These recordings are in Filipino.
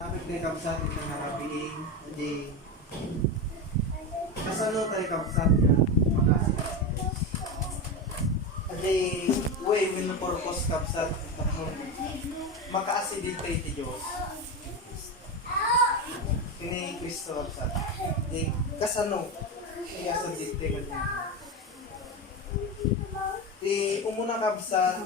Kapit kay kabsat ito nga kapiling, di kasano tayo kabsat nga makasip. Di way will purpose kabsat makaasidid tayo ti Diyos. Kini Kristo kabsat. Di kasano kaya sa dite nga din. Di umuna kabsat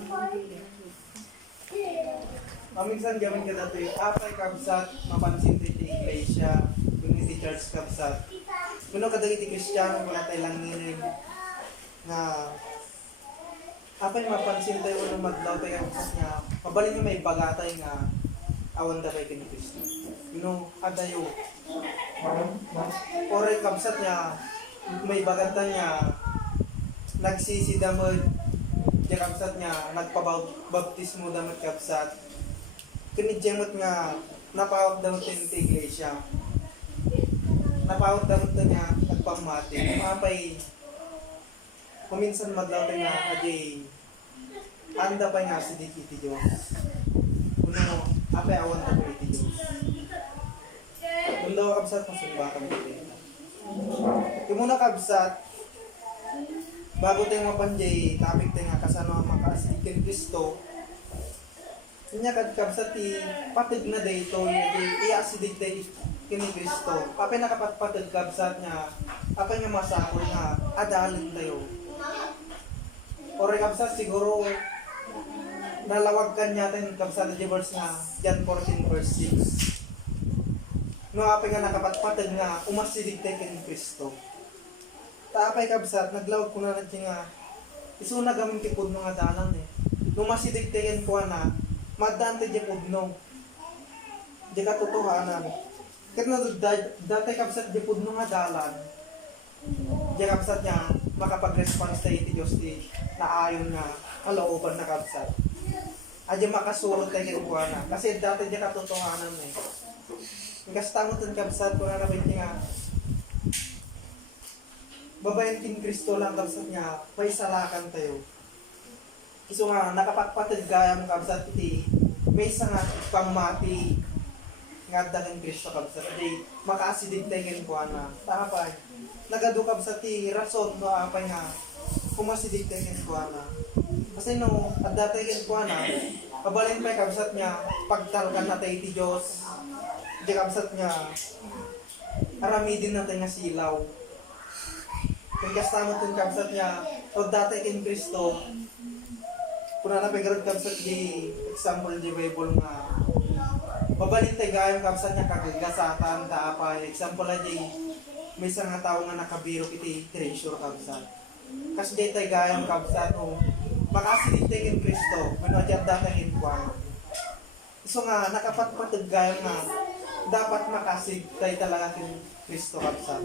maminsan gawin ka dito yung apay kabsat, mapansin tayo ti iglesia, kung ti church kabsat. Kuno kadagi ti Kristiyano, wala tayo lang nirin na apay mapansin tayo kung madlaw tayo kabsat niya, mabalin niyo may bagatay nga awan da kay kini Kristo. Kuno adayo. Oray kabsat niya, may bagatay niya, nagsisidamod, di kabsat niya, nagpabaptismo damot kabsat. Kinidjemot nga napawag daw tin ti iglesia. Napawag daw niya nagpamati. Mapay kuminsan madlaw nga adi anda pa nga si ti Dios. Kuno apay awan ta pa ti Dios. Kuno kabsat masumbakan dito. Kumuna kabsat bago tayo mapanjay, topic tayo nga kasano ang makasikin Kristo. Kanya kabsat ti patid na dayto i-asidig tayo kini Kristo. Apay nakapatpatid kabsat niya, apay nga masakol nga adalin tayo. Ore kabsat siguro nalawag kan natin kabsat di verse nga John 14 verse 6. No apay nga nakapatpatid nga umasidig tayo kini Kristo. Taapay kabsat naglawag ko na natin nga isuna gamit tipod mga dalan eh. Numasidig tayo ko na madante di pudno. Di katotohanan. Kat na dati kabsat di pudno nga dalan. Di kabsat niya makapag-response tayo ti Diyos di naayon nga kalooban na kabsat. Adya makasurot tayo ko na. Kasi dati di katotohanan eh. Kastamot ang kabsat ko na nabit nga babayan kin Kristo lang kabsat niya may salakan tayo. Iso nga, nakapagpatid gaya mo kabsat iti, may isa nga pangmati nga daling Kristo kabsat. Adi, makaasidig tayo ko na. Tapay, nagado kabsat iti rason no apay nga, kumasidig tayo ko na. Kasi no, at dati ko na, kabalin pa kabsat niya, pagtalkan na tayo iti Diyos. Di kabsat niya, aramidin natin nga silaw. Kung kasama itong kabsat niya, o dati kin Kristo, kung na napigarod kabsat di example di Bible nga babalin tayo gayong kabsat niya kagagasatan taapay example na di may isang nga tao nga nakabiro iti treasure kabsat kasi di tayo gayong kabsat o makasilig tayo in Kristo minodyan data in Juan so nga nakapatpatid gayong nga dapat makasig tayo talaga in Kristo kabsat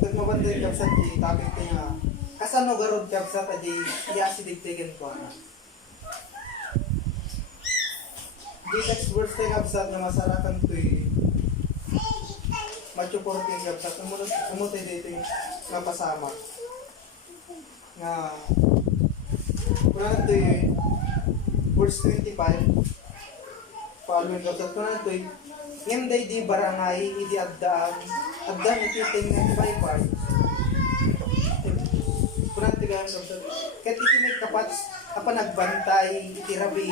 kung mabanday kabsat di topic tayo nga kasano garod kabsat adi i-asidig tayo ko na. Di next verse tayo kabsat na masarakan to Matthew 14 kabsat. Umutay dito yung napasama. Nga kuna ito verse 25 following kabsat kuna ito ngayon di barangay idi addan iti tingnan bye-bye kurang tigaan kabsat. Kat iti may kapats apa nagbantay iti rabi.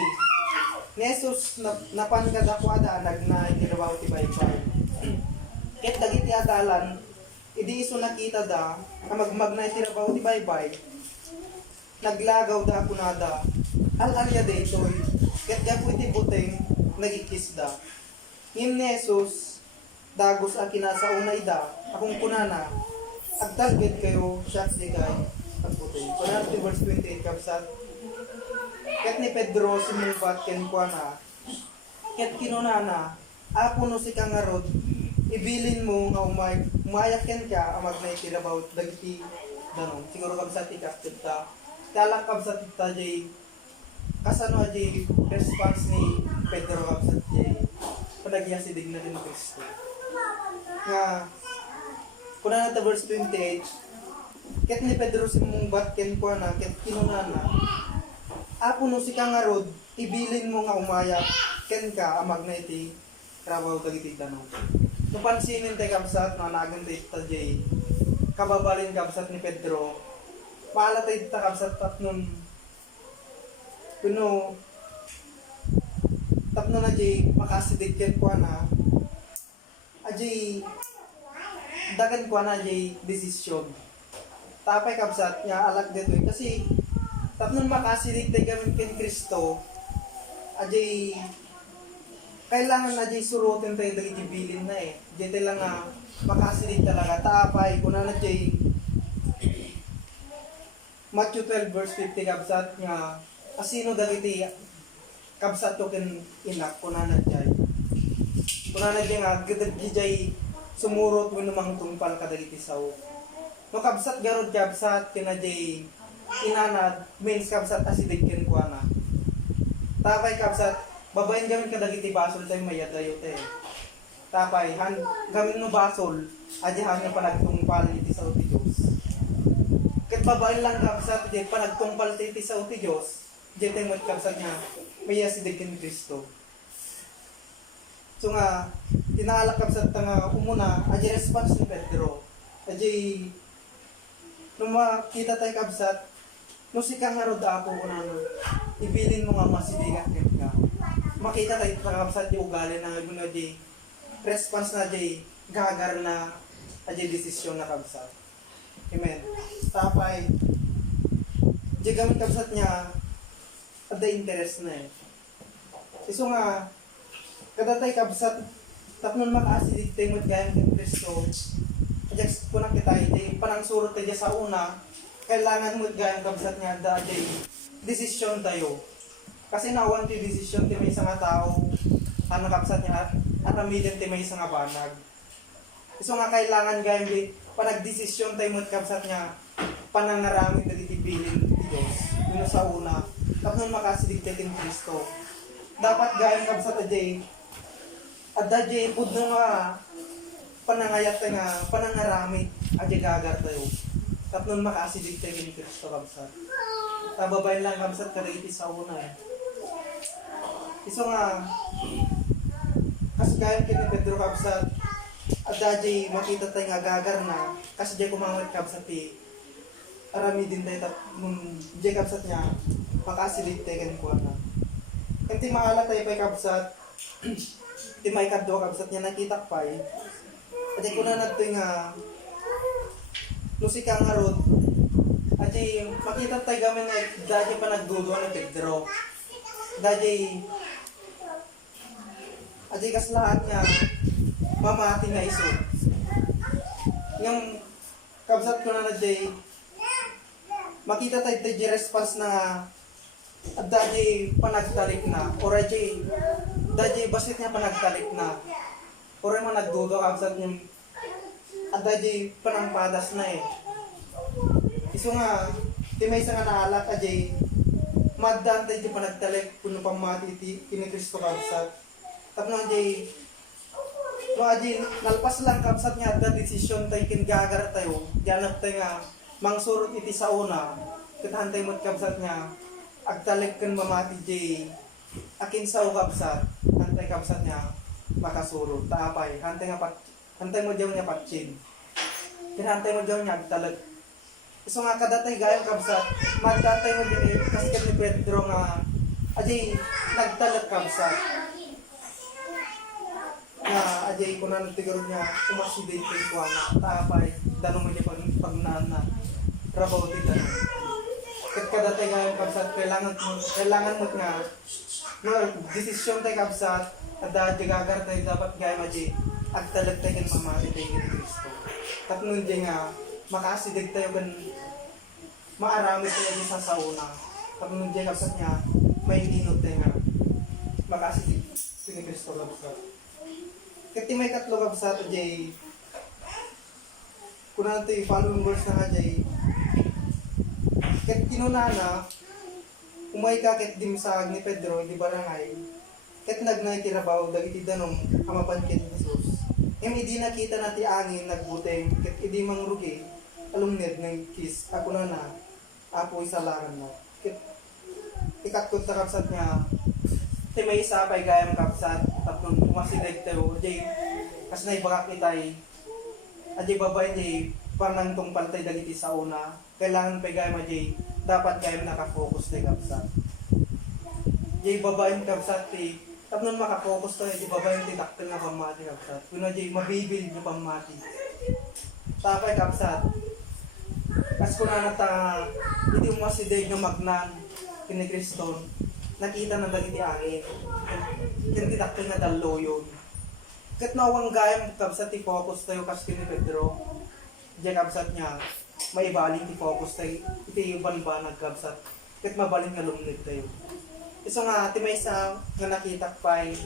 Ni Jesus napangad ako adanag na iti rabaw ti baypay. Ket dagiti adalan idi iso nakita da magmag na iti rabaw ti baybay. Naglagaw da ako nada. Al-alya daytoy. Ket gapo iti buteng nagikis da. Ngim ni Jesus dagos a kinasa unay da akong kunana agtarget kayo shots di kay pagputay. Kuna ito verse 28 kabsat. Ket ni Pedro sumungbat ken kuana. Ket kinunana, ako no si kangarod, ibilin mo nga umayak ken ka amag na itirabaw dagiti danon. Siguro kabsat ikapit ta. Talang kabsat ta jay kasano jay response ni Pedro kabsat jay panagyasidig na din Kristo. Nga kuna na verse 28 ket ni Pedro sumungbat ken kuana ket kinunana ako no si kangarod ibilin mo nga umayak ken ka amag na iti trabaho dagiti tanong. Napansinin tayo kabsat na nagan tayo tajay kababalin kabsat ni Pedro. Maala tayo kabsat tatnon kuno tapno na jay makasidig ken ko na ajay dagan ko na jay desisyon. Tapay kabsat niya alag dito kasi tapnon makasidig tayo gamin ken Kristo ajay kailangan na jay surutin tayo dagiti bilin na eh. Dito lang nga makasidig talaga. Tapay kuna na jay Matthew 12 verse 50 kabsat nga asino dagiti kabsat to ken inak kuna na jay. Kuna na jay nga gadag jay sumurot wenno mang tungpal kadagiti saw. No kabsat garod kabsat kina jay inanad means kabsat asidig ken kuana. Tapay kabsat babayin gamin kadagiti basol tayo mayadayo te. Tapay han gamin no basol aja hangin panagtungpal iti sa ti Dios. Ket babayin lang kabsat iti panagtungpal iti sa ti Dios. Jete mo kabsat niya maya asidig ken Kristo. So nga tinaalak kabsat nga umuna aja response ni Pedro. Aja nung makita tayo kabsat no si kang harod ako kunano ibilin mo nga masidigan ka. Makita tayo kabsat yung ugali na guna di response na di gagar na aja desisyon na kabsat. Amen. Tapay di gamit kabsat niya ada interest na eh. Iso nga kada tayo kabsat tapnon makaasidig tayo mo gayang ng Kristo ajak kunang kita iti panang surot tayo sa una kailangan mo gayang kabsat niya dahil desisyon tayo. Kasi nawan ti desisyon ti may isang tao ano kabsat niya at amilin ti may isang banag. So nga kailangan gayang di panagdesisyon tayo mo kabsat niya panangaramid na titibilin ti Diyos. Yun sa una. Tapos makasidig tayo ti Kristo. Dapat gayang kabsat ajay at dajay pudno nga panangayat tayo nga panangaramid ajay gagar tayo. Tapos makasidig tayo ti Kristo kabsat. Tababayin lang kabsat kariti sa una eh. Iso nga kasi gayang kini Pedro kabsat at dajay makita tayo nga gagar na kasi jay kumawat kabsat ti arami din tayo nung jay kabsat niya makasilig tayo kan kuha na kanti maala tayo pa'y kabsat ti may kadwa kabsat niya nakita pa eh at jay kuna na ito nga lusika nga rod at jay makita tayo gamin na dajay pa nagduduwa ni Pedro dajay ajay kas lahat niya mamati na iso. Yung kabsat ko na jay makita tayo tayo response na at dajay panagtalik na or ajay dajay basit niya panagtalik na or yung nagdudo kabsat niya at dajay panangpadas na eh. Iso nga timay sa nga naalak ajay maddan tayo panagtalik kuno pamati kini Kristo kabsat. Tapos ajay no ajay nalpas lang kabsat niya da desisyon tayo kin gagar tayo. Diyanap tayo nga mangsurot iti sa una. Kitahantay mo kabsat niya agtalik kan mamati jay akin sa kabsat. Hantay kabsat niya makasurot. Taapay hantay nga hantay mo diyaw niya patsin. Kinahantay mo diyaw niya agtalag. So nga kadatay gayang kabsat magdatay mo din kasi ni Pedro nga ajay nagtalag kabsat na ajay ko na nagtigaro niya umasiday kay kuwana tapay danong mo niya pagnaan na trabaho dito kat kadatay gayang kabsat kailangan mo nga no desisyon tayo kabsat at dahil gagar tayo dapat gayang ajay agtalag tayo kan mamati tayo kay Kristo tapos nun nga makasidig tayo kan maarami tayo sa sauna tapos nun kabsat niya may ninot tayo nga makasidig tayo kay Kristo kabsat. Kati may katlo kabsat jay kuna nato i-following verse na nga jay kat kinunana umay ka kat dimsag ni Pedro di barangay kat nagnay tirabaw dagiti danong hamapan ket Jesus em idi nakita nati angin nagbuteng kat idi mangrugi alumned ng kiss ako na apoy sa laran na kat ikatkot ta kabsat niya Ti may isa pa'y gayam kapsat, tapos umasidag tayo, jay, kas na ibagak itay, ajay babay jay, panang tungpal tayo dagiti sa una, kailangan pa'y gayam ajay, dapat gayam nakafocus tayo kapsat. Jay babayin kapsat ti, tapos makafocus tayo, jay babayin ti taktil na pamati kapsat, kuna jay mabibil na pamati. Tapay kapsat, kas kuna nata, hindi umasidag ng magnan, kini Kriston, nakita na dagiti angin. Yung titaktil na dalo yun. Kat nawang gayam kabsat ti focus tayo kas kini Pedro. Diyan kabsat niya, may ibaling ti focus tayo. Iti banbanag kabsat. Kat mabaling nga lumnit tayo. Iso nga, ti may isa nga nakita pa'y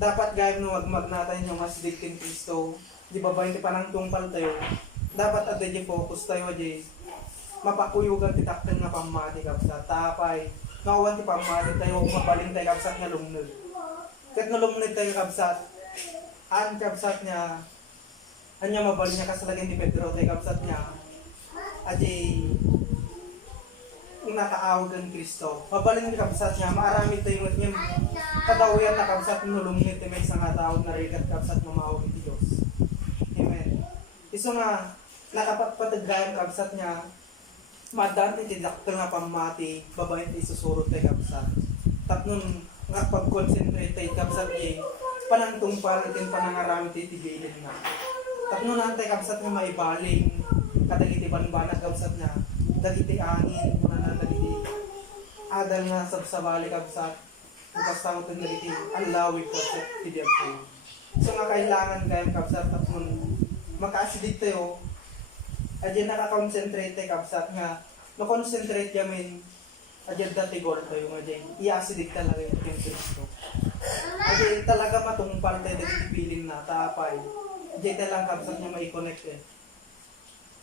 dapat gayam na magmagnatan yung mas digtin Kristo. Di ba ba hindi panang tungpal tayo? Dapat at di focus tayo di mapakuyugan ti taktil nga pamati kabsat. Tapay, nakuwan ti pamati tayo, mabaling tayo kabsat nga lumnod. Kat nga lumnod tayo kabsat, an kabsat niya, anya mabaling niya kasalagin ni Pedro tayo kabsat niya, aji, kung nakaawag ang Kristo, mabaling ni kabsat niya, maarami tayo niya, kadawian na kabsat nga lumnod, may isang tawag na rigat kabsat nga maawag ni Diyos. Amen. Iso nga, nakapagpatagayan kabsat niya, madante ti daktil nga pamati, babayin ti susurot tayo kabsat. Tapnon nga pag-concentrate tayo kabsat eh, panangtungpal natin panangarami tayo tibilin nga. Tapnon nantay kabsat nga maibaling, kadagiti banbanag kabsat nga, dagiti angin, muna na dagiti adal nga sabsabali kabsat, bukas tamo ito dagiti alawig kabsat ti diapay. So nga kailangan kayang kabsat tapnon makaasidig tayo, adyan nakakonsentrate tayo kabsat nga, makonsentrate yamin, adyan dati gol tayo nga dyan, iasidig talaga yung Kristo. Adyan talaga matungpal tayo dagiti piling na, tapay, adyan tayo lang kabsat niya mai-connect eh.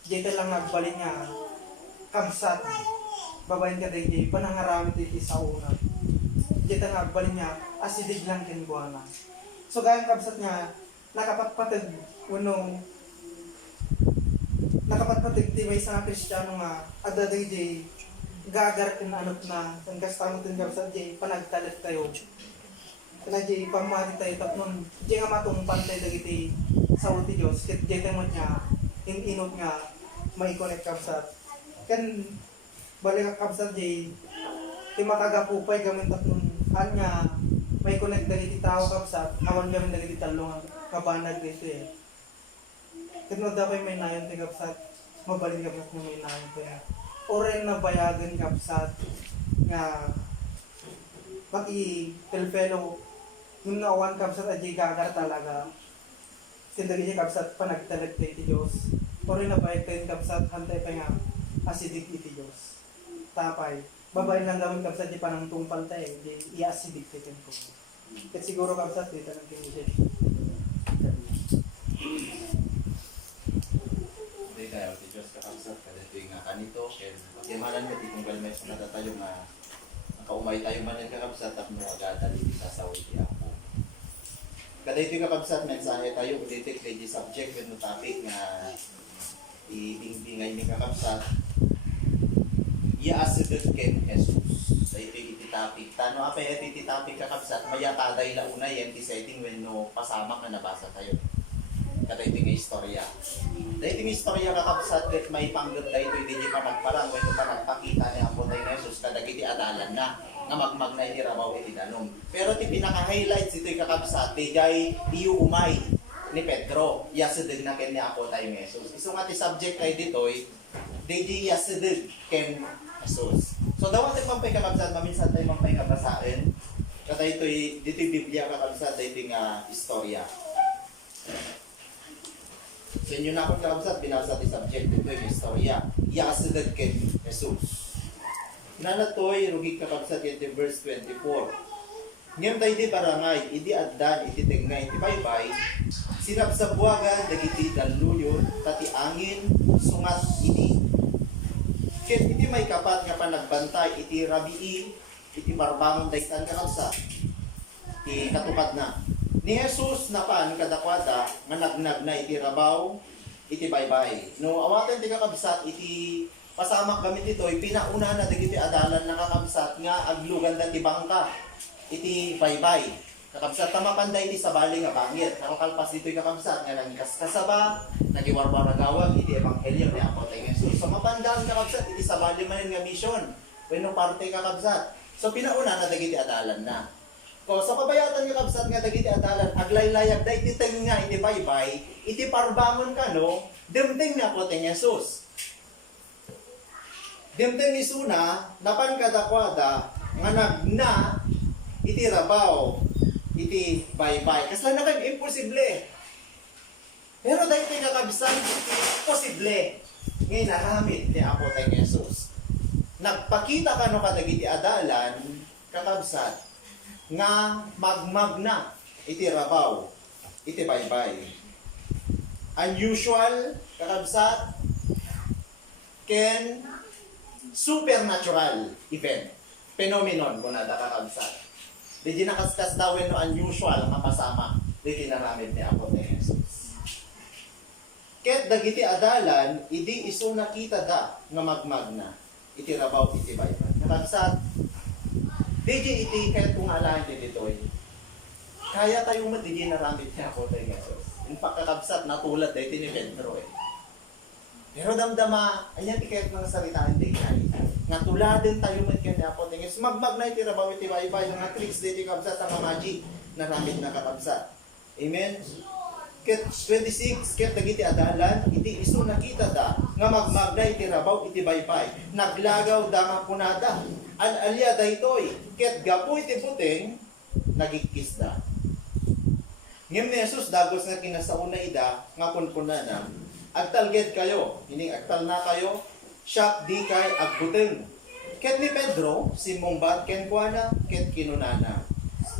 Adyan tayo lang nagbalik nga, kabsat, babayin ka dyan, panangarami tayo sa una. Adyan tayo nagbalik niya, asidig lang kinbuana. So gayang kabsat niya, nakapatpatid, nakapatpatig may isang Kristiyano nga ada day gagar kin anot na ang kastamo tin kabsat jay panagtalit tayo kana jay pamati tayo tapnon jay nga matungpan tayo dagiti sa uti Dios ket jay temot niya inot nga may connect kabsat ken balik ka kabsat jay ti makagapupay gamin tapnon anya may connect dagiti tao kabsat awan gamin dagiti talong kabanag dito eh. Kaya dapat may nayon ti kapsat, mabaling kapsat na may nayon ti. O rin na bayagan kapsat nga pag-i-pelpelo yung naawan kapsat at gagar talaga. Sindagi niya kapsat panagtalag tayo ti Diyos. O rin na bayag tayo kapsat hantay pa nga asidig iti Diyos. Tapay, babayin lang gawin kapsat di panang tungpal tayo, di i-asidig tayo ko. At siguro kapsat dito ng kinigit. Kaya ti Diyos kakabsat kada ito nga kanito kaya pagkimalan nga di kung galmay sa natatayo nga nakaumay tayo manan kakabsat at mga agad di sa ti ako kada ito kakabsat mensahe tayo ulitik kay di subject yung topic nga ibingbingay ni kakabsat iaasidet ken Jesus sa ito iti topic tano apa iti topic kakabsat maya kaday launa yan ti setting when no pasama ka nabasa tayo kada ito nga istorya. Dahil ito nga istorya kakabsat kat may panggap tayo ito hindi pa magparang when pa nagpakita ni Apo tayo na Jesus kada iti adalan na nga magmag na iti rabaw iti danom. Pero iti pinaka-highlights ito yung kakabsat jay iyu umay ni Pedro yasideg na ken ni Apo tayo nga Jesus. Iso nga ti subject tayo dito DJ yasideg ken Jesus. So daw ati pampay kakabsat maminsan tayo pampay kabasaan kada ito dito yung Biblia kakabsat ito nga istorya. So inyo na akong kakabsat, binasa ti subject, ito yung istorya. Iasideg ken Jesus. Nanatoy, rugig kakabsat iti verse 24. Ngayon tayo di barangay, idi addan, iti tegnay, iti baybay, sinabsabwagan, dagiti daluyon, tati angin, sungat iti. Ket iti may kapat nga panagbantay, iti rabii, iti barbangon daytan kakabsat. Iti katupad na. Ni Jesus napan kadakwada nga nagnag na iti rabaw iti baybay. No awaten ti kakabsat iti pasamak gamit ito pinauna na dagiti adalan na kakabsat nga aglugan da ti bangka. iti baybay. Kakabsat tamapanday iti sabali nga bangit. Nakakalpas dito'y kakabsat nga nangkas kasaba, nagiwarbaragawag iti ebanghelyo ni Apo Teng Jesus. So mapandaan kakabsat iti sabali manin nga mission. Wenno parte kakabsat. So pinauna na dagiti adalan na. So sa pabayatan kakabsat nga dagiti adalan, aglaylayag da iti teng nga iti baybay, iti parbangon kano, demteng ni Apo Teng Jesus. Demteng ni Suna, napan kadakwada, nga nagna iti rabaw, iti baybay. Kasla na kayo imposible. Pero dahil iti kakabsat, iti posible. Ngayon naramit ni Apo Teng Jesus. Nagpakita ka no kadagiti adalan, kakabsat, nga magmagna iti rabaw, iti baybay. Unusual, kakabsat, ken supernatural event. Phenomenon kung nada kakabsat. Di nakaskas daw no unusual nga pasama. Di tinaramid ni Apo Teng Jesus. Ket dagiti adalan, idi iso nakita da nga magmagna. Iti rabaw iti baybay. Kakabsat, di iti kahit kung alahan dito'y. Kaya tayo di naramid ni Apo Teng Jesus. In fact, kakabsat, natulad da iti ni Pedro eh. Pero damdama, ayan kahit mga salitaan di kaya. Nga tuladin tayo ni Apo Teng Jesus. Magmagna iti rabaw iti baybay. Nga tricks di iti kakabsat ang magic. Naramid na kakabsat. Amen? Ket 26, ket dagiti adalan, iti iso nakita da, nga magmagna iti rabaw iti baybay. Naglagaw da nga punada. Alya daytoy, ket gapo iti puteng, nagikis da. Ngem ni Jesus dagos nga kinasauna ida, nga kunkunana, agtalged kayo, hining agtal na kayo, siyak di kay agbuteng. Ket ni Pedro, simmongbat ken kuana, ket kinunana.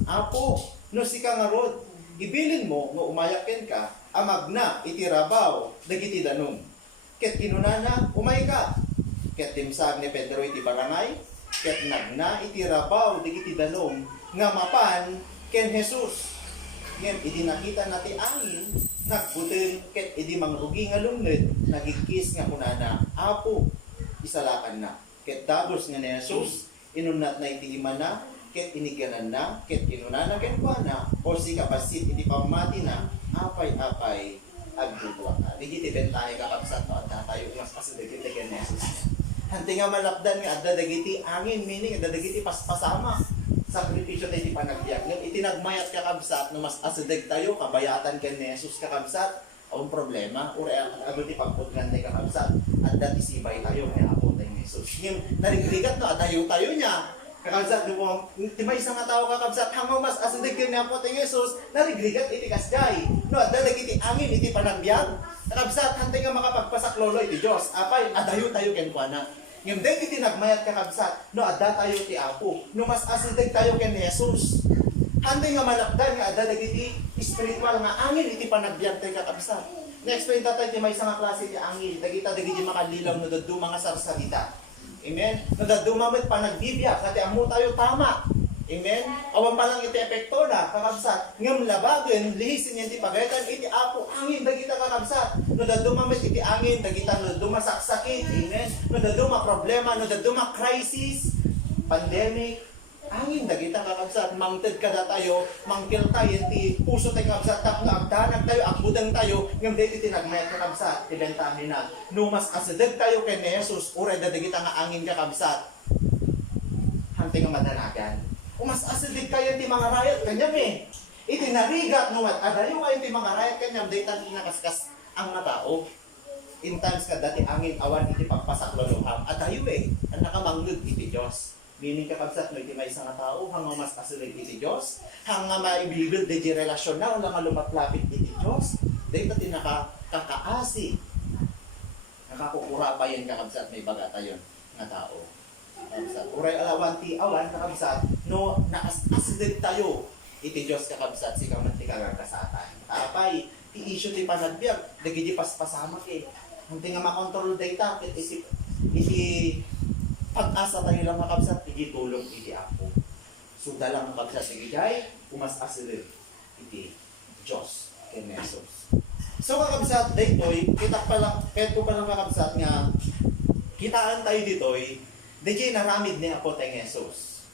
Apo, no si ka nga rod, ibilin mo nga umayaken ka, amagna iti rabaw, dagiti danong. Ket kinunana, umay ka. Ket timsag ni Pedro iti barangay, ket nagna iti rabaw, dagiti danong, nga mapan ken Jesus. Ngem, idi nakita nati angin, nagbuteng, ket idi mangrugi nga lumned, nagikis nga kunana, Apo, isalakan na. Ket dagos nga ni Jesus, inunat na iti imana, ket iniganan na, ket kinunana ken kuana, o si kapasit iti pamati na, apay-apay, agdudwa ka. Digiti bentahe kakabsat no, at tayo mas kasidagiti ken Jesus. Hanti nga malapdan nga, adda dagiti angin, meaning adda dagiti paspasama. Sakripisyo tayo iti panagbiag. Ngayon, itinagmayat kakabsat, no mas asidag tayo, kabayatan ken Jesus kakabsat, ang problema, uri ano ti pagputgan tayo kakabsat, at dati sibay tayo, kaya Apo Teng Jesus. Ngayon, narigrigat no, atayo-tayo niya, kakabsat, ti may isang tao kakabsat, hanggang mas asidag ken ni Apo Teng Jesus, narigrigat iti kasjay. No, at dalag iti angin, iti panagbiag, kakabsat, hantay nga makapagpasaklolo iti Diyos, apay, adayo tayo ken kuana. Ngayon, dahil itinagmayat kakabsat, no, adda tayo ti Apo, no, mas asidag tayo ken ni Jesus. Hantay nga malakdan nga adda dagiti spiritual nga angin iti panagbiag tayo kakabsat. Na-explain tatay ti may isang klase ti angin, dagiti makalilaw no daddu mga sarsalita. Amen? No daddu mamit panagbibiyak, kati amo tayo tama. Amen? Awan pa lang iti epekto na kakabsat. Ngam labagen lihisin yan ti pagayatan iti Apo angin dagita kakabsat. No daddu mamit iti angin dagita no daddu masaksakit. Amen? No daddu problema, no daddu crisis, pandemic, angin dagita kakabsat, mangted kada tayo, mangkil tayo, ti puso tayo kakabsat, tapno agdanag tayo, akbudang tayo, ngam dito tinagmayat kakabsat, ibentahin na, no mas asadag tayo kay Jesus, uray dadagita nga angin kakabsat, hanting nga madanagan. O mas asadag kayo ti mga rayat, kanyam eh. Itinarigat no mat, adayo kayo ti mga rayat, kanyam, dito nakaskas ang nga tao. In times ka dati angin, awan iti pagpasakluluham, adayo eh, ang nakamanglud iti Diyos. Meaning kakabsat no iti may isang tao, hanggang mas kasulig iti Diyos, hanggang maibigod iti relasyon na, wala nga lumaplapit iti Diyos, dahil pati nakakaasi. Nakakukura pa yan kakabsat, may baga tayo nga tao. Kakabsat, uray alawan ti awan kakabsat, no naasilig tayo, iti Diyos kakabsat, sika man ti kagagkasatan. Tapay, ti issue ti panagbiag, dagiti paspasamak eh. Hindi nga makontrol data, iti pag-asa tayo lang makabsat, iti tulong iti Apo. So dalang makabsat, iti jay, umas asilid iti Diyos, ken Jesus. So kakabsat, daytoy, kahit ko palang kakabsat nga, kitaan tayo ditoy, daytoy naramid ni Apo Teng Jesus.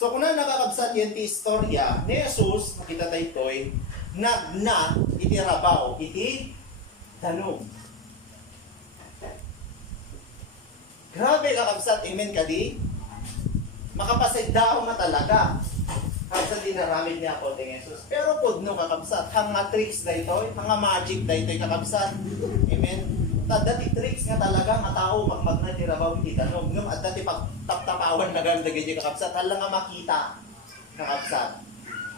So kung na nakakabsat yan ti istorya, ni Jesus, nakita tayo ito'y, nagna, iti rabaw, iti tanong. Grabe kakabsat, amen ka di? Makapasay daw nga talaga. Kakabsat dinaramid niya ako ting Jesus. Pero pod no kakabsat, hang nga tricks da ito, hang nga magic da ito kakabsat. Amen? Dati tricks nga talaga nga tao magmagna ti rabaw iti tanong. Ngam at dati pag taptapawan na ganda gaya kakabsat, hala nga makita kakabsat.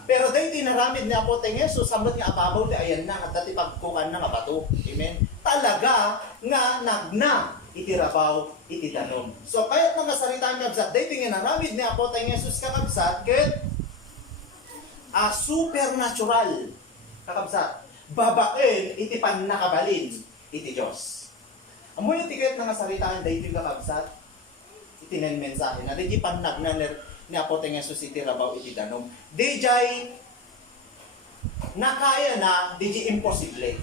Pero dahil tinaramid niya ako ting Jesus, samot nga ababaw ti ayan na, at dati pagkukan na nga bato. Amen? Talaga nga nagna iti rabaw, iti tanong. So, kaya't mga salita ng kabsat, dahil tinaramid niya ako ting Jesus kakabsat, ket supernatural kakabsat. Babaen, iti pannakabalin, iti Diyos. Amo yung tiket nga salitaan dahil kakabsat, iti mensahe na, dahil pannag na ni ako ting Jesus iti rabaw, iti tanong. Dahil nakaya na, dahil imposible.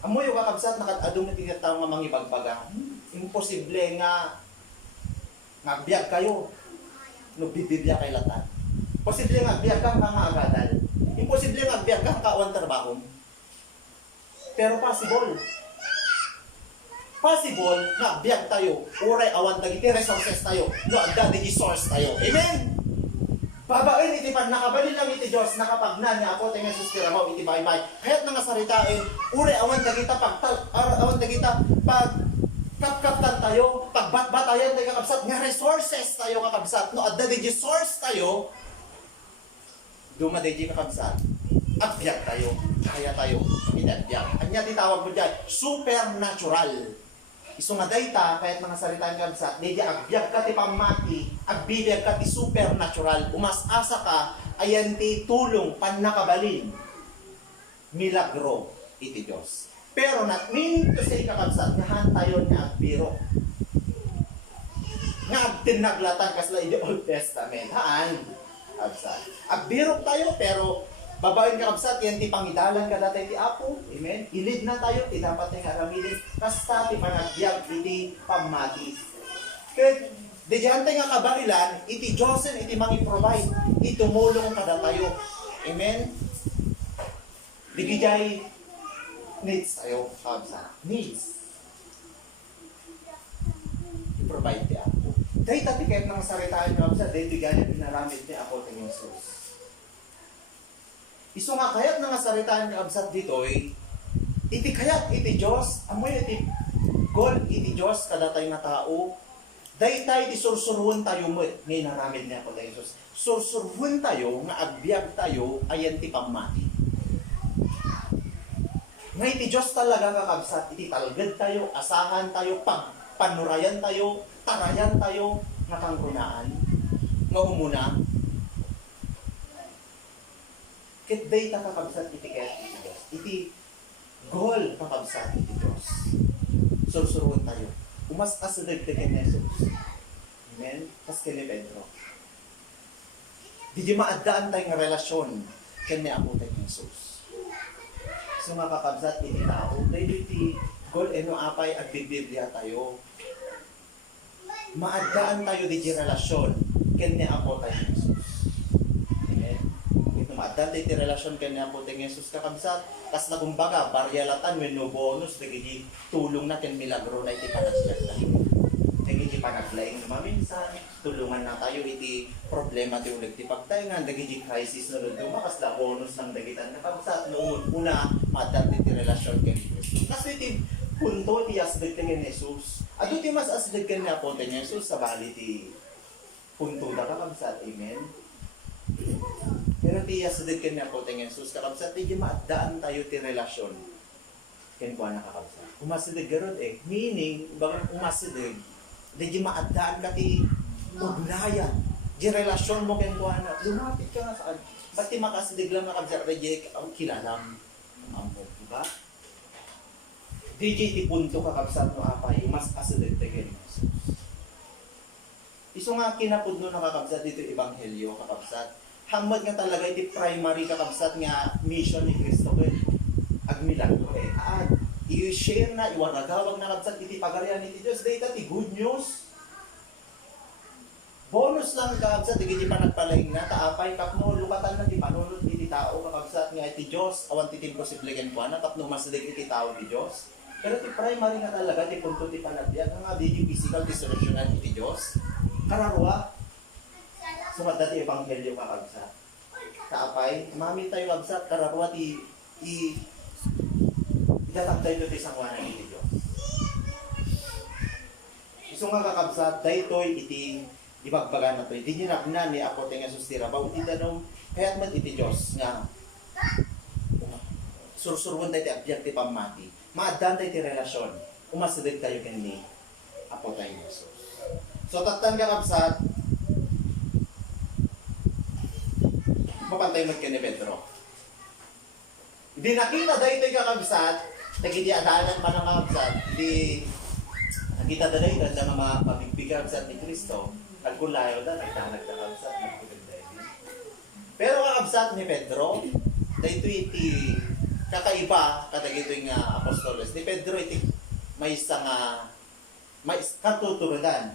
Amo yung kakabsat, nakatadong na tinatawag nga mga ibagbaga. Imposible nga biyag kayo. No, bibibya kay latan. Posible nga biyag kang nga agadal. Imposible nga biyag kang kawan trabaho. Pero possible. Possible nga biyag tayo. Uray awan dagiti resources tayo. No, dagiti source tayo. Amen? Babain iti pan nakabalin lang iti Diyos nakapagnan niya ako ting Jesus tirabaw iti baybay. Kaya't nga saritain, uri awan dagita awan dagita pag kapkaptan tayo, pagbatbatayan tayo kakabsat, nga resources tayo kakabsat, no adda digi source tayo, duma digi kakabsat, at biyak tayo, kaya tayo, pinagbiyak. Anya titawag mo dyan, supernatural. Iso nga dayta, kahit mga salita ng kabsat, hindi agbyag ka ti pamati, agbibiyag ka ti supernatural, umasasa ka, ayan ti tulong, pannakabalin, milagro, iti Diyos. Pero not mean to say kakabsat, nga hantayon nga agbiro. Nga agtinaglatan kasla in the Old Testament, haan, kabsat. Agbiro tayo, pero babain kakabsat, yan ti pangidalan ka dati ti Apo. Amen? Ilid na tayo, ti dapat nga aramidin. Kasta ti panagbiag, iti pamati. Kaya, di dyan tayo nga kabailan, iti Diyosen, iti mangi-provide. Itumulong kada tayo. Amen? Di jay needs tayo, kakabsat. Needs. I-provide ti Apo. Dahil tati kahit nang saritaan kakabsat, dahil di ganyan pinaramid ni Apo ti Jesus. Iso nga kayat nga saritaan nga absat ditoy, iti kayat iti Diyos, amoy iti goal iti Diyos kada tayo nga tao, daytay iti sursurhun tayo mo, ngayon naramid niya po tayo Jesus, sursurhun tayo, nga agbyag tayo, ayan ti pamati. Nga iti Diyos talaga kakabsat, iti talgad tayo, asahan tayo, panurayan tayo, tarayan tayo, nga kangkunaan, nga umuna, ket day ta kakabsat iti kayat iti Diyos. Iti goal kakabsat iti Diyos. Sursuruan tayo. Umas asadagdagan ni Jesus. Amen? Kas kini Pedro. Di maadaan tayong relasyon kani Apo tayo Jesus. So nga kakabsat iti tao, dahil iti goal eno apay at Biblia tayo. Maadaan tayo di relasyon kani Apo tayo Jesus. Maadaan iti relasyon kanya po ting Jesus kakabsat. Kas na kumbaga, baryalatan, when no bonus, nagigi tulong na ken milagro na iti panasyak tayo. Nagigi panaglaing maminsan, tulungan na tayo iti problema ti ulit ti pagtayngan, nagigi crisis na rin dumakas na bonus ng dagitan kakabsat. Noon una, maadaan iti relasyon kanya Jesus. Kasi iti punto ti asdag ting Jesus. Ado ti mas asdag kanya po ting Jesus sa bali ti punto na kakabsat. Amen? Pero tiya sa dagkan niya po ting Jesus kakabsat, di maadaan tayo ti relasyon. Ken kuha na kakabsat. Umasidig garod meaning, bakit umasidig, di maadaan ka ti ugnayan. Di relasyon mo ken kuha na, lumapit ka nga saan. Ba't ti makasidig lang kakabsat, di ang kilalam. Diba? Di ti punto kakabsat no apay, mas asidig ken Jesus. Iso nga kinapudno na kakabsat dito Ebanghelyo kakabsat. Hamad nga talaga iti primary kakabsat nga mission ni Kristo agmilagro i-share na, iwaragawag na kabsat iti pagarian iti Diyos, dahil ti good news. Bonus lang kakabsat, di pa nagpalaing na, taapay, kapno, lukatan na, di panunod, di tao, kakabsat, nga iti Diyos, awan titin ko si Bligan po, na kapno masilig iti tao di Diyos. Pero ti primary nga talaga, ti punto ti panagbiag, nga di physical, di solusyonan iti Diyos. Kararwa, sumat dati ebanghelyo kakabsat. Kaapay, mami tayo kabsat, kararwa, itatagday ito ti sangwanan iti Diyos. Gusto nga kakabsat, daytoy iti ibagbaga na to. Hindi nyo na ni ako tinga sustira. Bago di tanong, kaya't man iti Diyos nga sursurwan tayo ti abyak ti pamati. Maadan tayo ti relasyon. Umasidig tayo kani ako tayo Jesus. So tatan ka kapsat, mapantay mo ka ni Pedro. Hindi nakita dahil tayo kakabsat, nagiti adalan pa ng kakabsat, hindi nakita dahil tayo na mabigbigay kapsat ni Kristo. Nagkulayo na, nagtanag-kakabsat, nagkulayo. Pero kakabsat ni Pedro, dahil iti kakaiba, katag ito yung apostolos. Ni Pedro, iti may isang may katuturunan.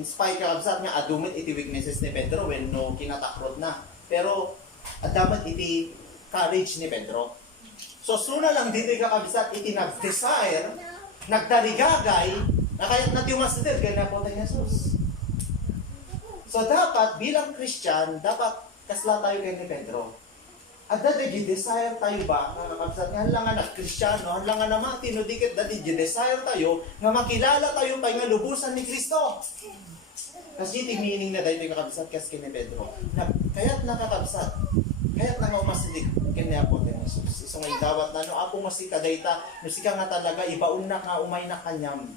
In spite kakabsat nga, adumit iti weaknesses ni Pedro when no kinatakrot na. Pero, adamat iti courage ni Pedro. So, suna lang dito yung kakabsat, iti nag-desire, nagdarigagay, na kaya natiumasidir, kaya po tayo Jesus. So dapat bilang Christian, dapat kasla tayo kay ni Pedro. At dati desire tayo ba, kakabsat nga lang nga Kristiyano, lang nga naman tinudikit, dati desire tayo, nga makilala tayo pa nga lubusan ni Kristo. Kasi meaning na dahil kakabsat kas kay ni Pedro. Kaya't nakakabsat, kaya't nga umasidig kay ni Apo ni Jesus. Isang ay dawat na, no, Apo masika dayta, no sika nga talaga, ibaon na nga, umay na kanyam.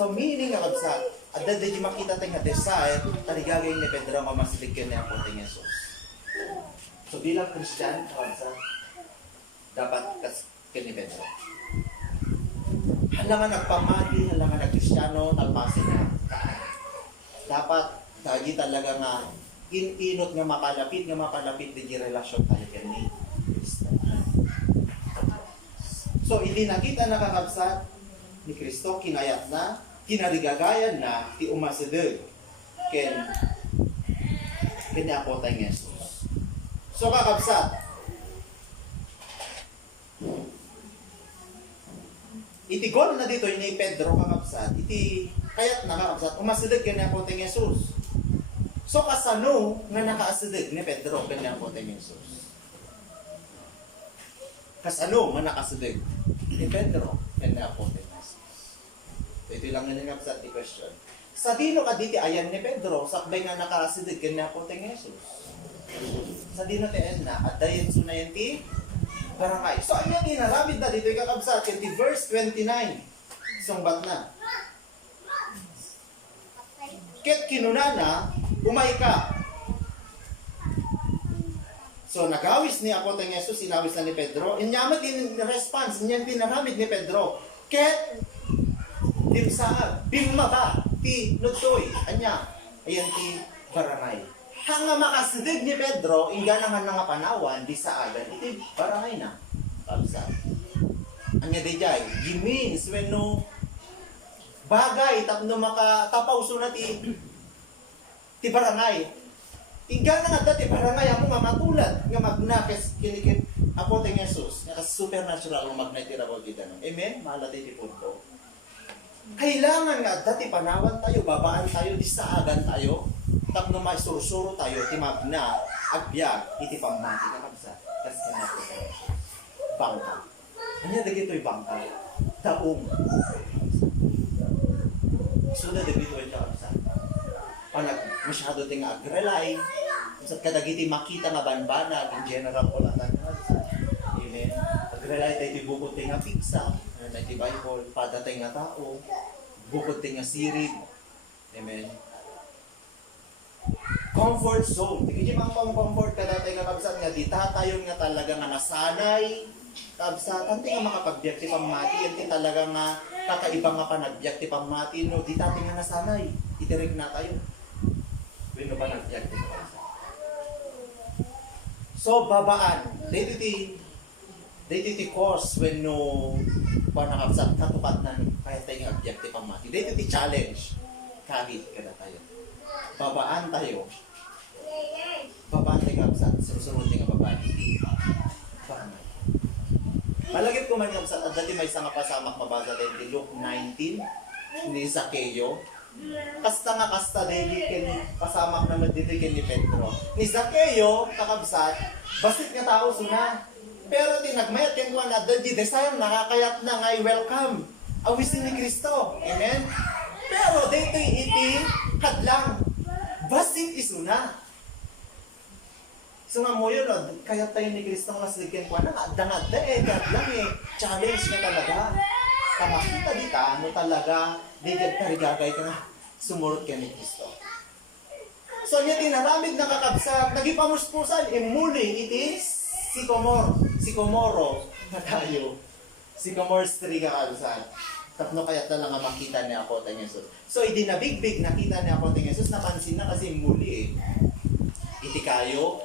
So meaning kakabsat, at dahil makita tayo nga desire, taligagay ni Pedro nga masilig ka niya po tayo Jesus. So bilang Christian, dapat ka ni Pedro. Hala nga nagpamati, hala nga nag-Kristyano, talpasin na. Dapat, dagi talaga nga, inot nga mapalapit di relasyon tayo ka ni Kristo. So hindi nakita nakakabsat ni Kristo, kinayat na, kinarigagayan na ti umasidig ken Apo tayong Jesus. So kakabsat, iti gol na dito ni Pedro kakabsat, iti kayat nakakabsat umasidig ken Apo tayong Jesus. So kasano nga nakaasidig ni Pedro ken Apo tayong Jesus? Kasano nga nakasidig ni Pedro ken Apo tayong Jesus? Ito lang nga nakapsat di question. Sa dino ka diti ayan ni Pedro, sakbay nga nakasidig ken Apo tayong Jesus. Sa dino teen na, at dayon sunayan ti barangay. So ano yung inaramid na dito yung kakabsat, yung verse 29. Sungbat na. Ket kinunana, umay ka. So nagawis ni Apo tayong Jesus, sinawis na ni Pedro. Inyamat din response, inyan tinaramid ni Pedro. Ket dimsaag, bimaba, ti nutoy, anya, ayan ti barangay. Hanga makasidig ni Pedro, ingganangan nga panawan, di sa agan, iti barangay na. Kapsa. Anya di jay, means when no bagay, tapno makatapaw sunat ti barangay. Ingganangan dati barangay, ako nga matulad, nga magnakes kinikit, Apo tayong Jesus, nga supernatural magnay ti rabol kita. Amen? Mahalati ti punto. Kailangan nga dati panawan tayo, babaan tayo, disaagan tayo, tapno maisursuro tayo, timagna, agbyag, iti pamati ka kabsa. Kasi natin tayo. Bangka. Kanya dagito'y bangka. Daong. So na dagito'y kabsa. Panag masyado ting agrelay, sa kadagiti makita nga banbanag, in general ko lang tayo. Amen. Agrelay tayo tibukot ting nga pizza. Na ti Bible, padatay nga tao, bukod nga sirip. Amen. Comfort zone. Tigil yung mga comfort ka datay nga kabsat nga, di tatayon nga talaga nga nasanay. Kabsat, hindi nga makapagbiyak ti pamati, hindi talaga nga kakaiba nga panagbiyak ti pamati, no, di tatay nga nasanay. Itirig na tayo. Wino pa nagbiyak ti pamati. So, babaan. Dito ti course when no panakabsat katupat na kahit tayong objective ang mati. Dito ti challenge kahit kada tayo. babaan tayo. Babaan tayo kabsat, susunod nga babaan. Babaan. Malagip ko man kabsat, at dati may isang pasamak mabasa tayo di Luke 19, ni Zaccheo. Kasta nga kasta dahil pasamak na magdidikin ni Pedro. Ni Zaccheo, kakabsat, basit nga tao suna. Pero tinagmayat yung kuwan na dadi desire nakakayat na ngay welcome. Awisin ni Kristo. Amen? Pero dito iti hadlang. Basit isuna. So nga mo yun, kaya tayo ni Kristo nga siligyan kuwan na dangad hadlang challenge na talaga. Kamakita dita, ano talaga, digad karigagay ka na sumurot ka ni Kristo. So niya tinaramid na kakabsat, nagipamuspusan, imuli itis Sycomoro na tayo. Sycomore tree kakabsat. Tapno kaya lang nga makita niya ako tayong Jesus. So idinabigbig nakita niya ako tayong Jesus, napansin na kasi imuli Iti kayo,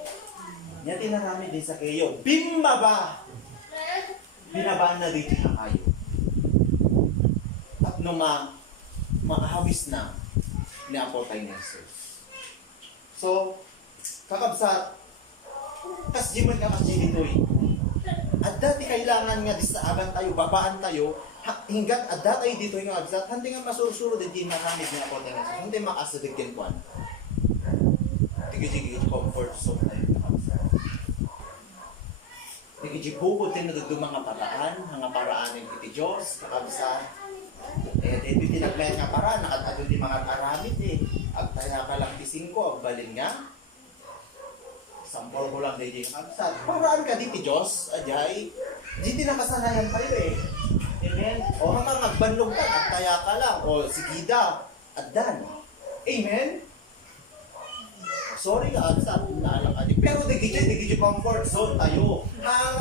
niya tinaramid din sa kayo, bimaba! Binabaan na din na kayo. At nung makahawis na ni Apo tayo Jesus. So, kakabsat, kas di man kakasya dito At dati kailangan nga disaagan tayo, babaan tayo, hinggat at dati dito yung kakabsat, hindi nga masurusuro din makamit ni Apo tayo Jesus. Hindi makasadigyan ko. Tigil comfort zone tayo kakabsat. Tigil bukod din na mga paraan, mga paraan ng iti Diyos, kakabsat. Dito tinagmayan nga para, nakatado di mga karamit Ag tayo ka lang tising ko, balin nga. Sampol ko lang di kabsat. Paraan ka di ti Diyos, ajay. Di nakasanayan tayo Amen? O hanggang nagbanlog ka, nagtaya ka lang. O sigida, addan. Amen? Sorry ka, kabsat, naalang ka di. Pero digijay comfort zone tayo.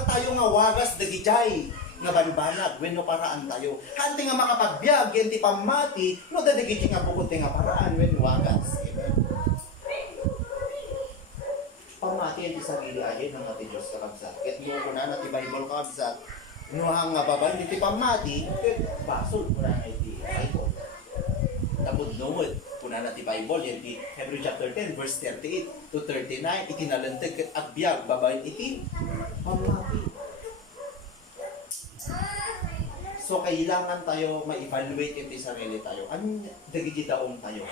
Tayo nga wagas, digijay. Nga banbanag, when no paraan tayo. Hanti nga makapagbiag, yan ti pamati, no dadagiti nga bukod nga paraan, when wagas. Amen? Pamati yan ti sarili ayin ng ati Diyos kakabsat. Ket mo ko na ti Bible kakabsat, no hang nga babay, ti pamati, ket basol ko na ti Bible. Tapos nood, kuna na ti Bible, yan ti Hebrew chapter 10, verse 38 to 39, itinalantag ket agbiag, babay iti pamati. So, kailangan tayo ma-evaluate iti sarili tayo. Ano dagigidaong tayo?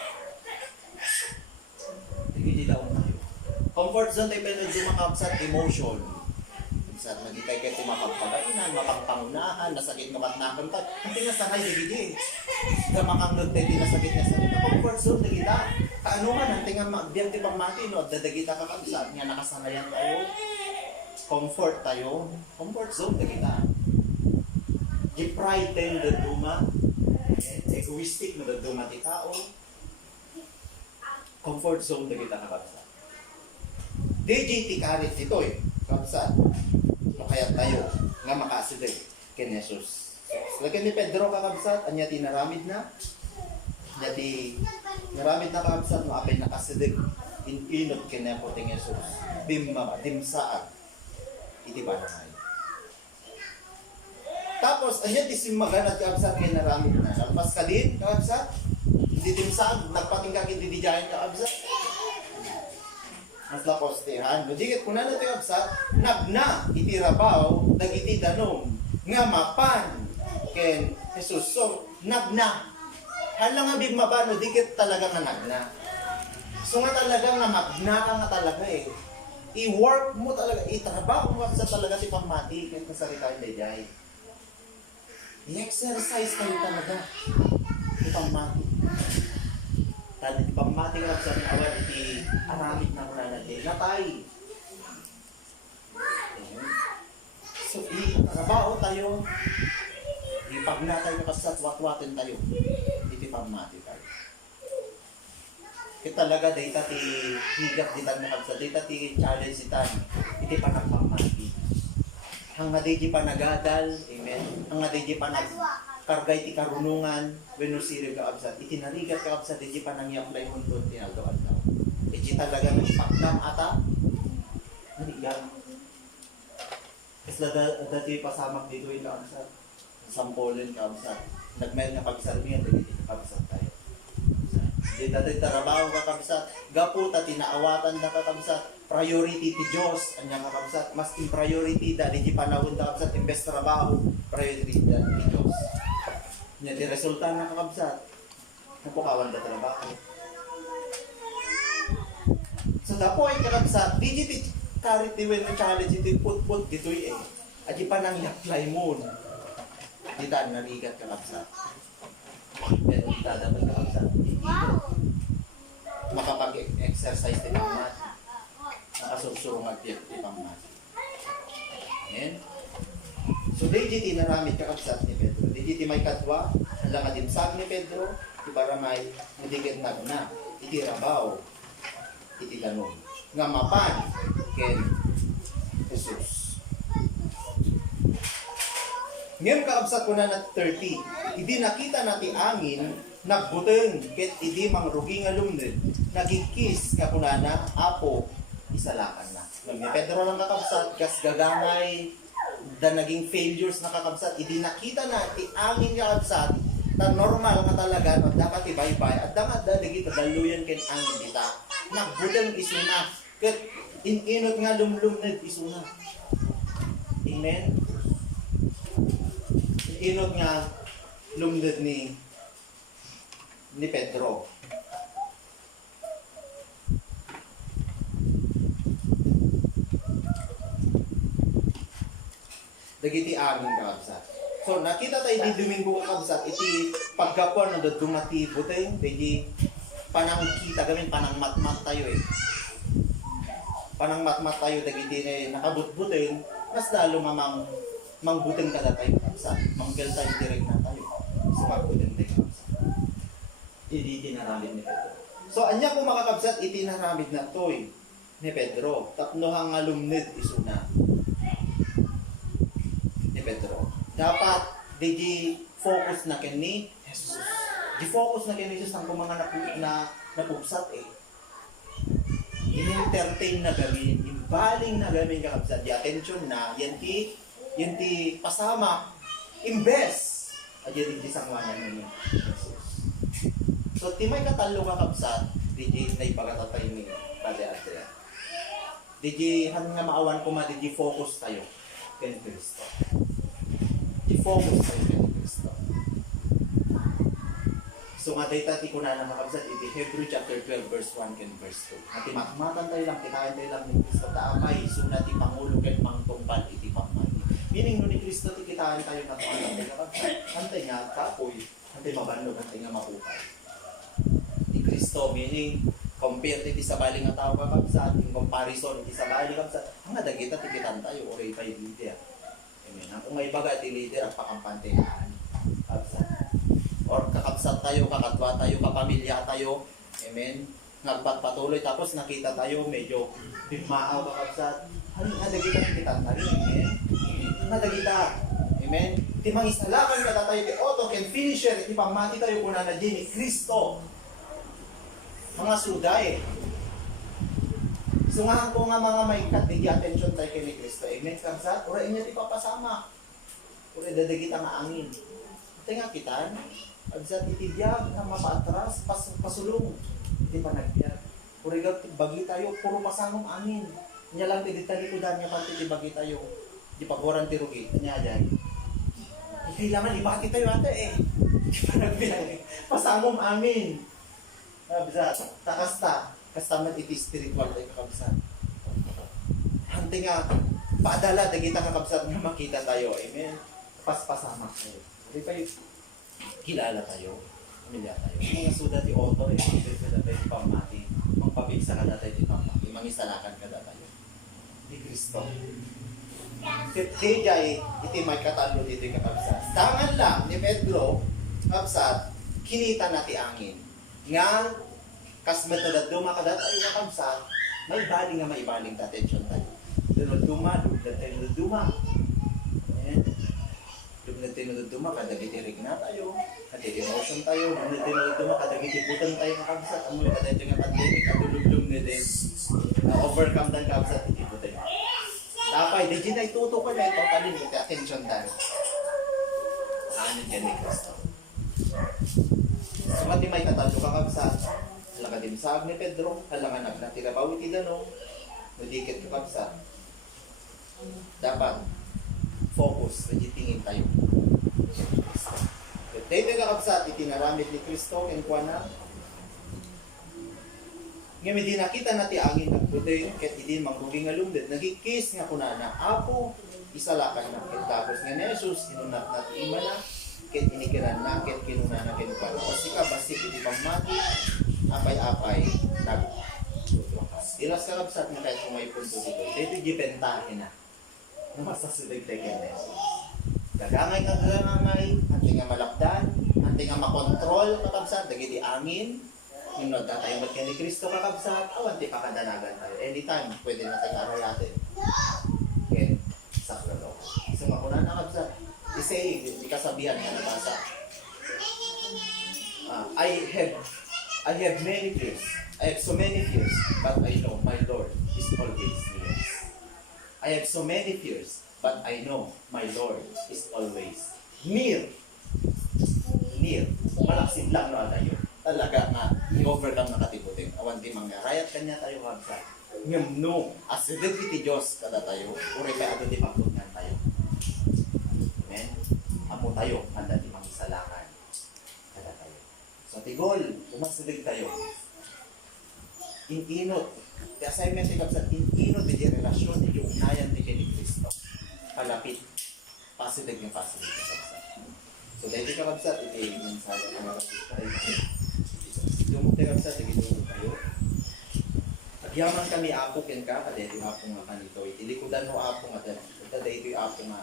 Dagigidaong tayo. Comfort zone tayo pero dumakapsat emotion. Sa nagitay kayo tumapagpagainan, mapagpangunahan, nasakit naman tayo. Hindi nga sanay dagigi. Gamakangod tayo, nasakit na sakit. Comfort zone dagita. Kaano man, hindi nga magbiyak di pang mati, no? Dadagita kakapsat. Nga nakasanayan tayo. Comfort tayo. Comfort zone dagita. Pride tayo daduma, egoistic na daduma ti tao, comfort zone na kita kakabsat. DJ ti karit ito kakabsat. No kaya tayo nga makasidag kay Jesus. Lagyan ni Pedro kakabsat, anya ti naramid na, naramid na kakabsat, no apay nakasidag, inot kay Nepo ti Jesus. Dimsaat, iti ba na Tapos, anya tisimagan at kaabsat kay naramid na. Nalpas ka din, kaabsat. Hindi dimsag, nagpatingkag hindi diyahin kaabsat. Mas lakostehan. Nujigit ko na ito kaabsat, nagna, itirabaw, nagiti danom, nga mapan, ken Jesus. So, nagna. Halang nga big mabano, dikit talaga nga nagna. So nga talaga nga magna ka nga talaga I-work mo talaga, itrabaho mo sa talaga si pamati, kaya kasarita yung dayay. I-exercise kayo talaga. Ipamati. Tadi pamati nga sa awan iti aramid na muna natin. Natay. So, i-trabaho tayo. I-pagna tayo kasatwat-watin tayo. Iti pamati tayo. Ito talaga, data ti higap ditan na kapsa. Data ti challenge ditan. Iti panagpamati. Ang nadiji pa nagadal, amen. Ang nadiji pa nagkargay ti karunungan, when usiri ka absat, itinarigat ka absat, diji pa nangyaplay muntun, tinagawan ka. Iti talaga ng ipaknam ata, narigat. Kasi dati pasamak dito yung kaabsat, sampolin ka absat, nagmayal nga pagsalmiyan, dito ka absat tayo. Di dati trabaho kakabsat, gapu ta tinaawatan na kakabsat, priority ti Diyos, anya kakabsat, mas in priority da, di panahon kakabsat, imbes trabaho, priority da ti Diyos. Nya di resulta na kakabsat, napukawan da trabaho. So dapo ay kakabsat, di kariti when the challenge iti put ditoy eh. Adi pa nang i-apply mo. Di ta naligat kakabsat. Pero di ta dapat kakabsat. Makapag-exercise din ang mat. Nakasursurong agtip di pang mat. Amen? So digiti naramit kakabsat ni Pedro. Digiti may kadwa, alang adimsag ni Pedro, di para may mudigit na iti rabaw, iti ganun. Nga mapan ken Jesus. Ngayon kaabsat ko na 30. Hindi nakita natin angin, nagbuteng, ket hindi mangrugi nga lumned, nagikis nga kunana, apo, isalakan na. Ni Pedro lang kakabsat, kas gagangay, da naging failures na kakabsat, hindi nakita natin angin kakabsat, na normal nga talaga, no, dapat ibay-bay, at dapat daligit, daluyan ken angin dita. Nagbuteng isuna, ket inot nga lumlumned isuna. Amen? Inot nga lumdad ni Pedro. Dagiti amin kakabsat. So nakita tayo di Domingo kakabsat, iti pagkapon na dumati buteng, dagi panangkita gamin, panangmatmat tayo eh. Panangmatmat tayo, dagiti nakabutbuteng, mas lalo mamang mangbuteng kada tayo kakabsat. Manggal tayo direct na tayo. So magbuteng tayo kakabsat. Hindi tinaramid ni Pedro. So anya kung makakabsat, itinaramid na toy ni Pedro. Tapno hang alumnid isuna ni Pedro. Dapat di focus na ken ni Jesus. Di focus na ken ni Jesus ang mga napupsat eh. In-entertain na gawin, imbaling na gawin kakabsat. Di attention na, yan ti pasama, imbes. At yan di sangwanan ni Jesus. So, ti may katalo kakabsat, di na ipagatatay ni Padre Adrian. Di nga maawan ko di focus tayo kay Kristo. Di focus tayo kay Kristo. So nga data ti kuna na makabsat iti Hebrew chapter 12 verse 1 and verse 2. Ati makmatan tayo lang, kinain tayo lang ni Kristo taamay, suna ti pangulo ken pangtungpal iti pamati. Meaning no ni Kristo ti kitaan tayo na antay nga kapoy, antay mabanlog, antay nga mapukay. Ni Kristo meaning compare ti sabali nga tao kakabsat, in comparison ti sabali kakabsat, ang dagita ti kitan tayo okay pa yung leader. Amen. Kung may baga ti leader ang pakampantehan. Kakabsat. Or kakabsat tayo, kakatwa tayo, kapamilya tayo. Amen. Nagpatuloy tapos nakita tayo medyo bigmaaw kakabsat. Ano nga dagita kita tayo? Amen. Nga dagita. Amen. Di mangisalakan ka tayo di auto can finisher. Di pamati tayo kuna na din ni Kristo. Mga suday. So nga ko nga mga may di attention tayo kay ni Kristo. Amen. Kakabsat. Ura inya di papasama. Ura dadagita nga angin. Ito nga kitan. Absat itibiyag na mapaatras, pasulong. Hindi pa nagbiyak. Purigat bagi tayo, puro pasangong angin. Nya lang tiditalikudan niya pati bagi tayo. Di pagoran ti rugi. Nya dyan. Kailangan ibati tayo ate eh. Di pa nagbiyak eh. Pasangong angin. Absat, takasta. Kastaman iti spiritual tayo kakabsat. Hante nga, paadala, dagita kakabsat nga makita tayo. Amen. Paspasama tayo. Di pa yung kilala tayo, pamilya tayo. Mga suda ti auto, kada tayo ti pamati, magpabigsa kada tayo ti pamati, mangisalakan kada tayo. Di Kristo. Kaya iti may katalo dito yung kakabsat. Tangan lang ni Pedro, kakabsat, kinita na ti angin. Nga, kasmet na duma kada tayo kakabsat, may baling nga may baling ta attention tayo. Dunod duma, dunod duma. Tinuduma, kadagiti rigna tayo, kadagiti emotion tayo, tinuduma, kadagiti butan tayo kakabsat, amoy kadagiti nga pandemic, kadulublum na din, overcome ng kakabsat, hindi butan. Tapay, di na ituto ko na ito, palin, kasi attention tayo. Saan yun yan ni Kristo? So, mati may katalo kakabsat, nagadinsag ni Pedro, halangan nagtirabaw iti danong, nudikit ka kabsat. Dapat focus, nagitingin tayo. At dahil ka kabsat, itinaramit ni Kristo, kenkwa na, ngayon di nakita na ti angin nagputi, ket hindi mangguging alumdit, nagikis nga kuna na, Apo, isalakan na, ket tapos nga ni Jesus, hinunat na ti ima na, ket inikiran na, ket kinuna na, ket kwa na. Kasi ka, basi hindi pamati, apay-apay, nagtutukas. Ilas ka kapsat na kahit kung may punto dito, dito gipentahin na, na masasuligtay ka na Jesus. Gagangay kang gagangay, hanting nga malakdan, hanting nga makontrol, kapabsat, dagiti angin, yung nagtatayong ka ni Kristo kakabsat, awan di pakadanagan tayo. Anytime, pwede na tayo karayatin. Okay, sakto daw. So, makunan na kabsat. Isay, di kasabihan na nabasa. I have many fears. I have so many fears, but I know my Lord is always near. I have so many fears, but I know my Lord is always near. Near. Malaksin lang na tayo. Talaga nga, i-overcome na katiputin. Awan di mangarayat kanya tayo kabsat. Ngam no, as the ti Diyos kada tayo, uri kaya ato di pagpungan tayo. Amen? Amo tayo, handa di mangisalakan. Kada tayo. So tigol, umasilig tayo. Intinot. The assignment ni kabsat, intinot di relasyon di yung unayan di kay Kristo. Palapit. Pasilig yung pasilig ni kabsat. So dahil ka kabsat, iti mensahe ng mga kapsat. Yung mga kapsat, nagitulog tayo. Agyaman kami apo ken ka, kada ito apo nga kanito. Itilikudan mo apo nga dyan. Kada ito apo nga.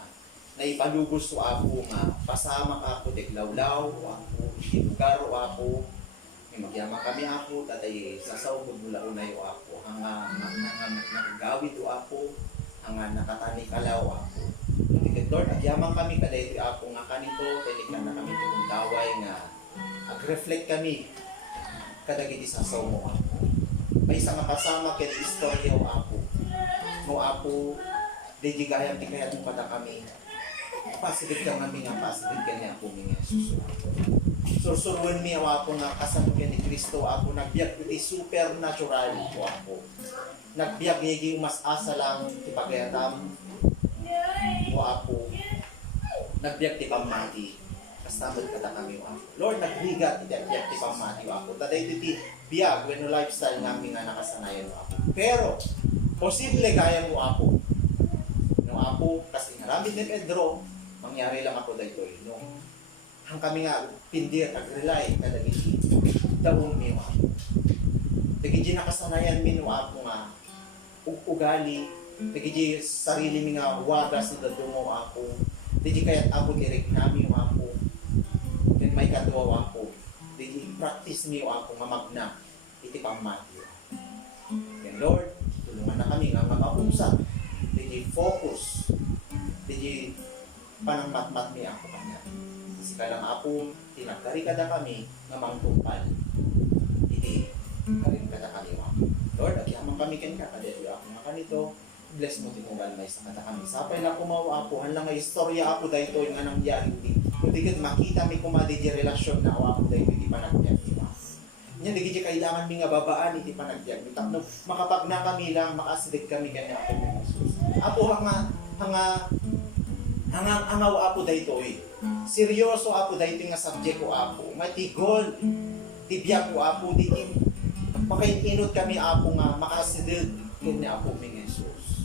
Naipalugos o apo nga. Pasama ka apo, deklawlaw o apo. Itilugar o apo. Magyaman kami apo, tatay sasawbog mula unay o apo. Hanga nakagawid o apo. Hanga nakatani kalaw o apo. Lord, agyaman kami kada ito apo nga kanito. Tinikan na kami itong daway nga. Ag-reflect kami. Kadagiti sa mo apo. May isang kasama ket istorya o apo. Mo apo, di gayam ti kaya mo pada kami. Pasilig ka kami nga pasilig ka niya po mga Jesus. Sursuruan mi apo nga kasama ni Kristo apo nagbiag iti supernatural po apo. Nagbiag yagi mas asa lang ti pagayatam mo apo. Nagbiag ti pamati. Kastamad kada kami o apo. Lord, nagbigat iti biag ti pamati o apo. Taday iti biag when lifestyle namin nga nakasanayan o apo. Pero, posible kaya mo apo. No apo, kasi naramid ni Pedro, mangyari lang ako dahito no. Hang kami nga pindir, ag-rely, kadagiti. Daong mi o apo. Dagiti nakasanayan mi no apo nga ugali, dagiti sarili mi nga wagas na dadungo apo. Dagiti kaya't apo direk namin o apo. Then may katuwa ako. Dili practice niyo ako mamagna. Iti pamati. And Lord, tulungan na kami nga makausap. Dili focus. Dili panangmatmat mi ako kanya. Kasi kalang ako, tinagkari kada kami nga mangtungpal. Iti karin kada kami ako. Lord, agyaman kami ken ka. Kadito ako nga kanito. Bless mo tinunggal may sa kata kami. Sapay na kumawa ako. Hanlang nga istorya ako dahito yung nga nangyari. Kundi kat makita mi kumadi di relasyon na awa ko dahito hindi pa nagbiag. Nya di kailangan mi nga babaan hindi pa nagbiag. Tapno makapag na kami lang makasilig kami kanya ako ng Jesus. Apo hangang angaw apo dahito eh. Seryoso apo dahito nga subject ko apo. Matigol. Tibiyag ko apo di makainot kami apo nga makasilig kanya ako ng Jesus.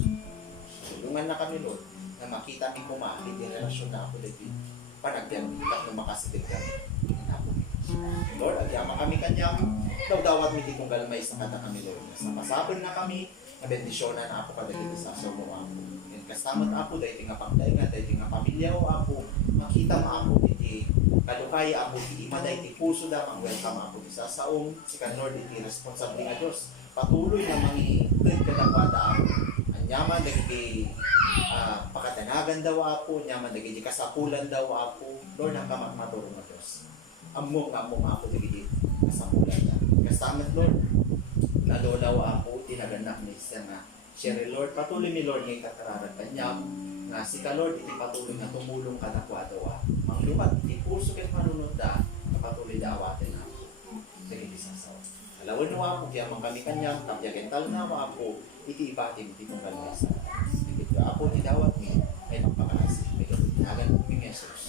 Tulungan na kami Lord na makita mi kumali di relasyon na ako dahito. Panagyan kita nung makasilig kami. Lord, agyama kami kanyang daw-dawat mi ditong galmay sa kata kami Lord. Sa pasabon na kami, na bendisyonan na ako kadagiti sa sumo ako. And kastamat ako, dahil nga pagdaingan, dahil nga pamilya ko ako, makita mo ako, iti kadukay ako, iti ima dahil iti puso da, ang welcome ako, sa saong, si kan Lord, iti responsable nga Diyos. Patuloy na mangi-trip ka na kwada ako. Anyaman, dagiti pakatanagan daw ako, nyaman dagiti kasapulan daw ako. Lord, ang kamakmaturo nga Diyos. Ammo ako dagiti kasapulan na. Kastamat Lord, nalolaw ako, tinaganak ni siya nga. Siyempre Lord, patuloy mi Lord ngayon kakararan kanyang nga si ka Lord, iti patuloy na tumulong ka na kwado Manglupat, iti puso kay panunod da, kapatuloy da awatin ako. Dagiti sasaw. Alawan no ako, kaya man kami kanyang, kapyagan talo na ako, iti ipatim, iti kong kalmasa. Ito ako, idawat niya, ay magpakaasi. May agan kuming Jesus.